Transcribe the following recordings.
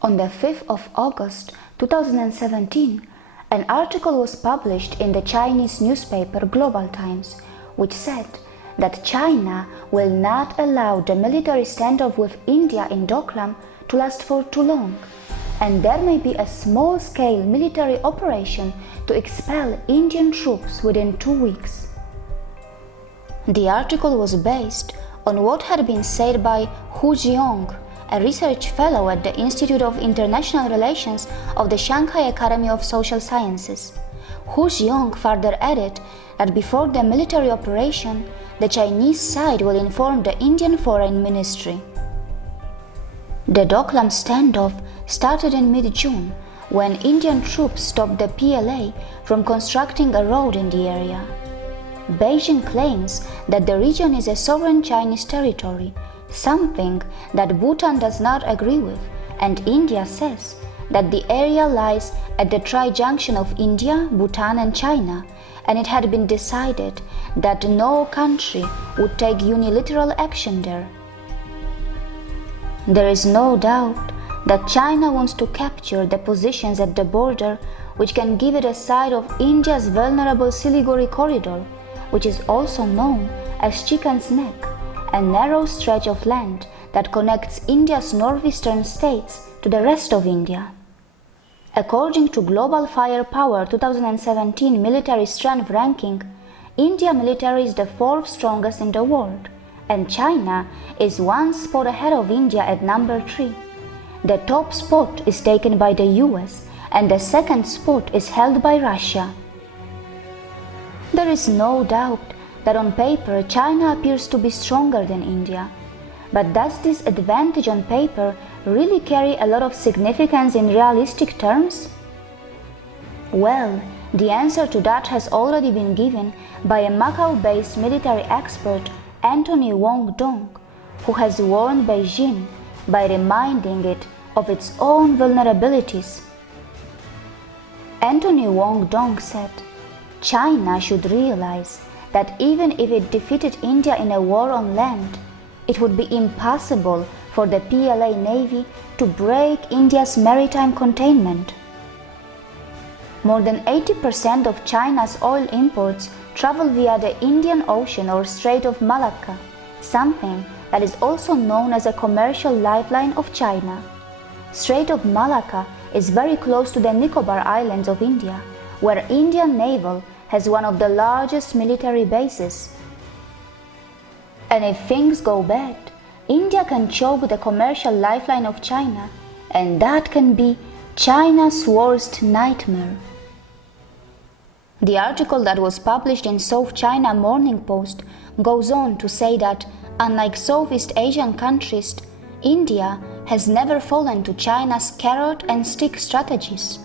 On the 5th of August 2017, an article was published in the Chinese newspaper Global Times, which said that China will not allow the military standoff with India in Doklam to last for too long, and there may be a small-scale military operation to expel Indian troops within 2 weeks. The article was based on what had been said by Hu Jiong, a research fellow at the Institute of International Relations of the Shanghai Academy of Social Sciences. Hu Jiong further added that before the military operation, the Chinese side will inform the Indian Foreign Ministry. The Doklam standoff started in mid-June, when Indian troops stopped the PLA from constructing a road in the area. Beijing claims that the region is a sovereign Chinese territory, something that Bhutan does not agree with, and India says that the area lies at the tri-junction of India, Bhutan and China, and it had been decided that no country would take unilateral action there. There is no doubt that China wants to capture the positions at the border, which can give it a side of India's vulnerable Siliguri corridor, which is also known as Chicken's Neck, a narrow stretch of land that connects India's northeastern states to the rest of India. According to Global Firepower 2017 military strength ranking, India military is the 4th strongest in the world, and China is 1 spot ahead of India at number 3. The top spot is taken by the US, and the 2nd spot is held by Russia. There is no doubt that on paper China appears to be stronger than India. But does this advantage on paper really carry a lot of significance in realistic terms? Well, the answer to that has already been given by a Macau-based military expert, Anthony Wong Dong, who has warned Beijing by reminding it of its own vulnerabilities. Anthony Wong Dong said, China should realize that even if it defeated India in a war on land, it would be impossible for the PLA Navy to break India's maritime containment. More than 80% of China's oil imports travel via the Indian Ocean or Strait of Malacca, something that is also known as a commercial lifeline of China. Strait of Malacca is very close to the Nicobar Islands of India, where Indian Naval has one of the largest military bases. And if things go bad, India can choke the commercial lifeline of China, and that can be China's worst nightmare. The article that was published in South China Morning Post goes on to say that, unlike Southeast Asian countries, India has never fallen to China's carrot and stick strategies.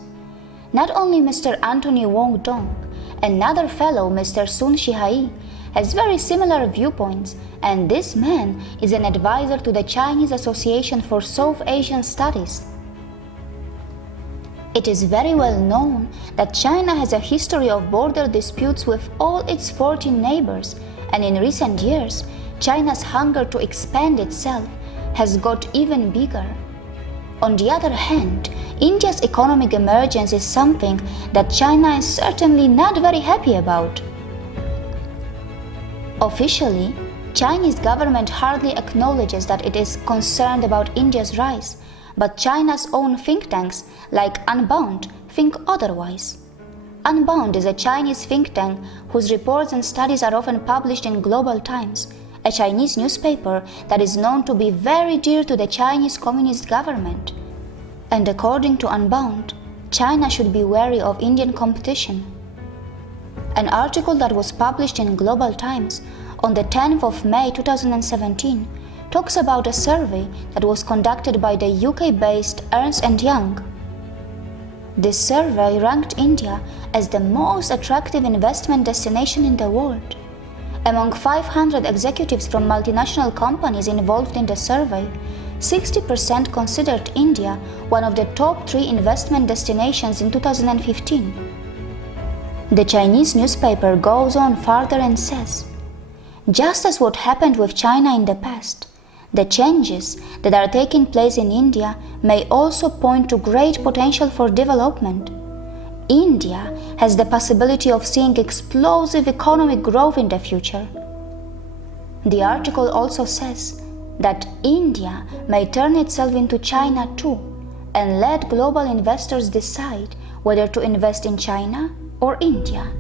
Not only Mr. Anthony Wong Dong, another fellow, Mr. Sun Shihai, has very similar viewpoints, and this man is an advisor to the Chinese Association for South Asian Studies. It is very well known that China has a history of border disputes with all its 14 neighbors, and in recent years, China's hunger to expand itself has got even bigger. On the other hand, India's economic emergence is something that China is certainly not very happy about. Officially, Chinese government hardly acknowledges that it is concerned about India's rise, but China's own think tanks, like Unbound, think otherwise. Unbound is a Chinese think tank whose reports and studies are often published in Global Times, a Chinese newspaper that is known to be very dear to the Chinese Communist government. And according to Unbound, China should be wary of Indian competition. An article that was published in Global Times on the 10th of May 2017 talks about a survey that was conducted by the UK-based Ernst & Young. This survey ranked India as the most attractive investment destination in the world. Among 500 executives from multinational companies involved in the survey, 60% considered India one of the top 3 investment destinations in 2015. The Chinese newspaper goes on further and says, just as what happened with China in the past, The changes that are taking place in India may also point to great potential for development. India has the possibility of seeing explosive economic growth in the future. The article also says that India may turn itself into China too and let global investors decide whether to invest in China or India.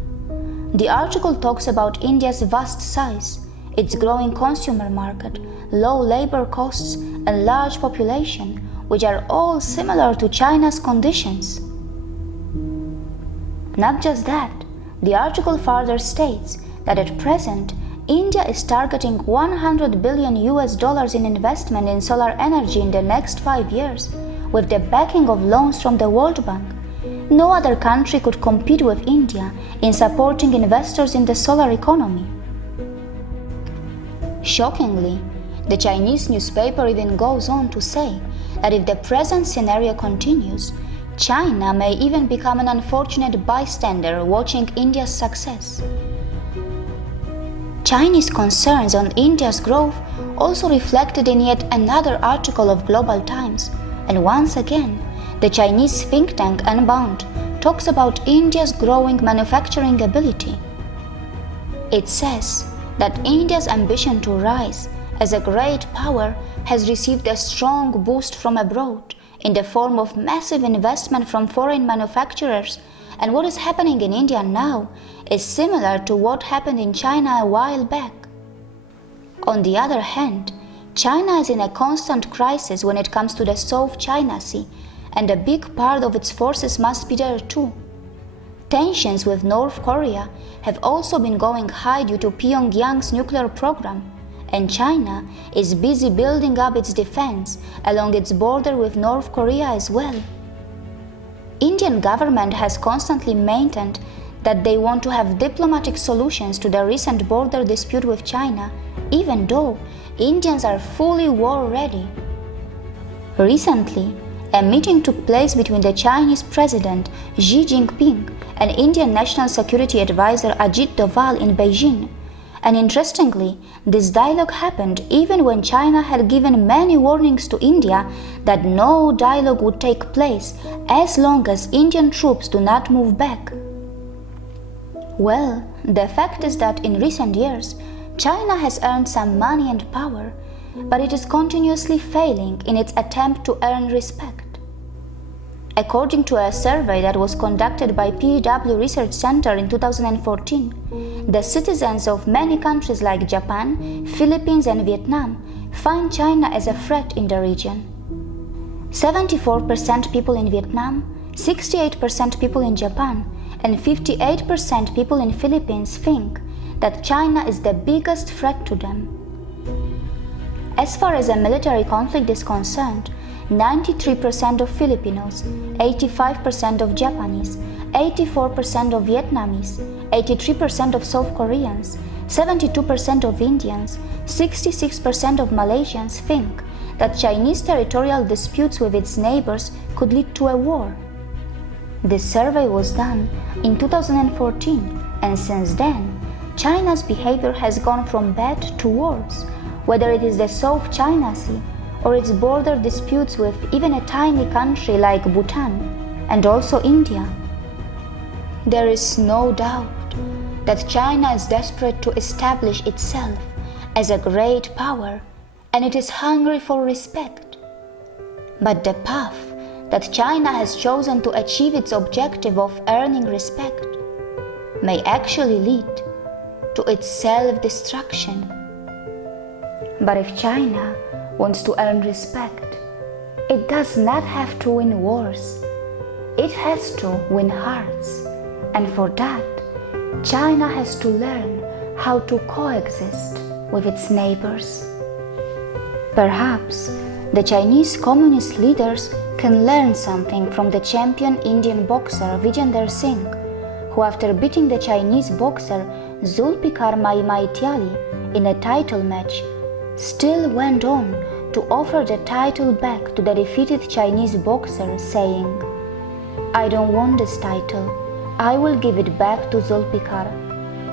The article talks about India's vast size, its growing consumer market, low labor costs, and large population, which are all similar to China's conditions. Not just that, the article further states that at present, India is targeting $100 billion in investment in solar energy in the next 5 years, with the backing of loans from the World Bank. No other country could compete with India in supporting investors in the solar economy. Shockingly, the Chinese newspaper even goes on to say that if the present scenario continues, China may even become an unfortunate bystander watching India's success. Chinese concerns on India's growth also reflected in yet another article of Global Times, and once again, the Chinese think tank Unbound talks about India's growing manufacturing ability. It says that India's ambition to rise as a great power has received a strong boost from abroad in the form of massive investment from foreign manufacturers, and what is happening in India now is similar to what happened in China a while back. On the other hand, China is in a constant crisis when it comes to the South China Sea, and a big part of its forces must be there too. Tensions with North Korea have also been going high due to Pyongyang's nuclear program, and China is busy building up its defense along its border with North Korea as well. Indian government has constantly maintained that they want to have diplomatic solutions to the recent border dispute with China, even though Indians are fully war ready. Recently, a meeting took place between the Chinese President Xi Jinping and Indian National Security Advisor Ajit Doval in Beijing. And interestingly, this dialogue happened even when China had given many warnings to India that no dialogue would take place as long as Indian troops do not move back. Well, the fact is that in recent years, China has earned some money and power, but it is continuously failing in its attempt to earn respect. According to a survey that was conducted by PEW Research Center in 2014, the citizens of many countries like Japan, Philippines, and Vietnam find China as a threat in the region. 74% people in Vietnam, 68% people in Japan, and 58% people in Philippines think that China is the biggest threat to them. As far as a military conflict is concerned, 93% of Filipinos, 85% of Japanese, 84% of Vietnamese, 83% of South Koreans, 72% of Indians, 66% of Malaysians think that Chinese territorial disputes with its neighbors could lead to a war. This survey was done in 2014, and since then, China's behavior has gone from bad to worse, whether it is the South China Sea or its border disputes with even a tiny country like Bhutan and also India. There is no doubt that China is desperate to establish itself as a great power, and it is hungry for respect. But the path that China has chosen to achieve its objective of earning respect may actually lead to its self-destruction. But if China wants to earn respect, it does not have to win wars. It has to win hearts, and for that, China has to learn how to coexist with its neighbors. Perhaps the Chinese communist leaders can learn something from the champion Indian boxer Vijender Singh, who after beating the Chinese boxer Zulfikar Maimaityali in a title match, still went on to offer the title back to the defeated Chinese boxer, saying, "I don't want this title, I will give it back to Zulfikar.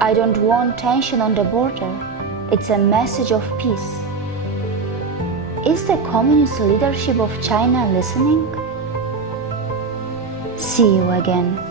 I don't want tension on the border, it's a message of peace." Is the communist leadership of China listening? See you again.